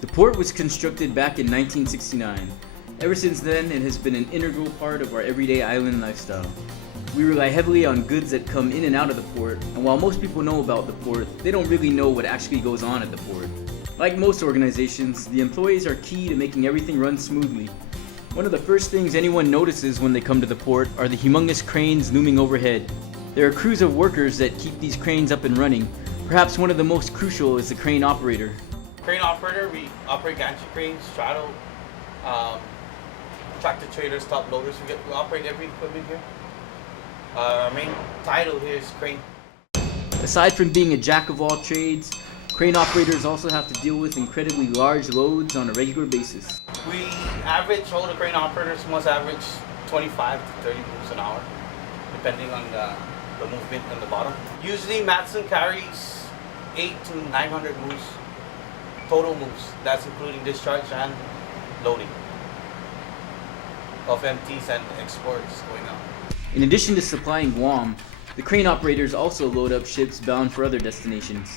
The port was constructed back in 1969. Ever since then, it has been an integral part of our everyday island lifestyle. We rely heavily on goods that come in and out of the port, and while most people know about the port, they don't really know what actually goes on at the port. Like most organizations, the employees are key to making everything run smoothly. One of the first things anyone notices when they come to the port are the humongous cranes looming overhead. There are crews of workers that keep these cranes up and running. Perhaps one of the most crucial is the crane operator. Crane operator, we operate gantry cranes, straddle, tractor trailers, top loaders. We operate every equipment here. Our main title here is crane. Aside from being a jack of all trades, crane operators also have to deal with incredibly large loads on a regular basis. We average, all the crane operators must average 25 to 30 moves an hour, depending on the movement on the bottom. Usually Matson carries 800 to 900 moves, total moves. That's including discharge and loading of empties and exports going out. In addition to supplying Guam, the crane operators also load up ships bound for other destinations.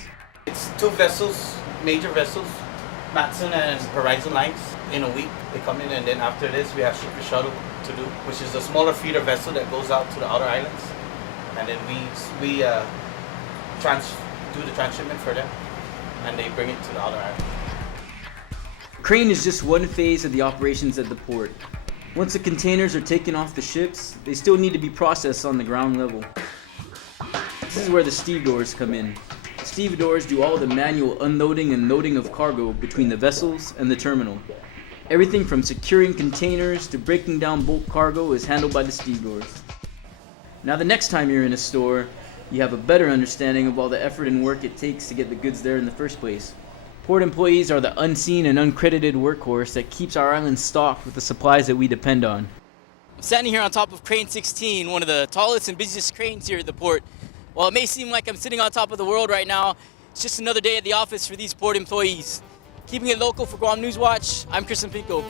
It's two vessels, major vessels, Matson and Horizon lines. In a week, they come in, and then after this, we have shipper shuttle to do, which is a smaller feeder vessel that goes out to the outer islands, and then we do the transshipment for them, and they bring it to the outer islands. Crane is just one phase of the operations at the port. Once the containers are taken off the ships, they still need to be processed on the ground level. This is where the stevedores come in. The stevedores do all the manual unloading and loading of cargo between the vessels and the terminal. Everything from securing containers to breaking down bulk cargo is handled by the stevedores. Now the next time you're in a store, you have a better understanding of all the effort and work it takes to get the goods there in the first place. Port employees are the unseen and uncredited workhorse that keeps our island stocked with the supplies that we depend on. I'm standing here on top of Crane 16, one of the tallest and busiest cranes here at the port. While it may seem like I'm sitting on top of the world right now, it's just another day at the office for these port employees. Keeping it local for Guam News Watch, I'm Chris Pinko.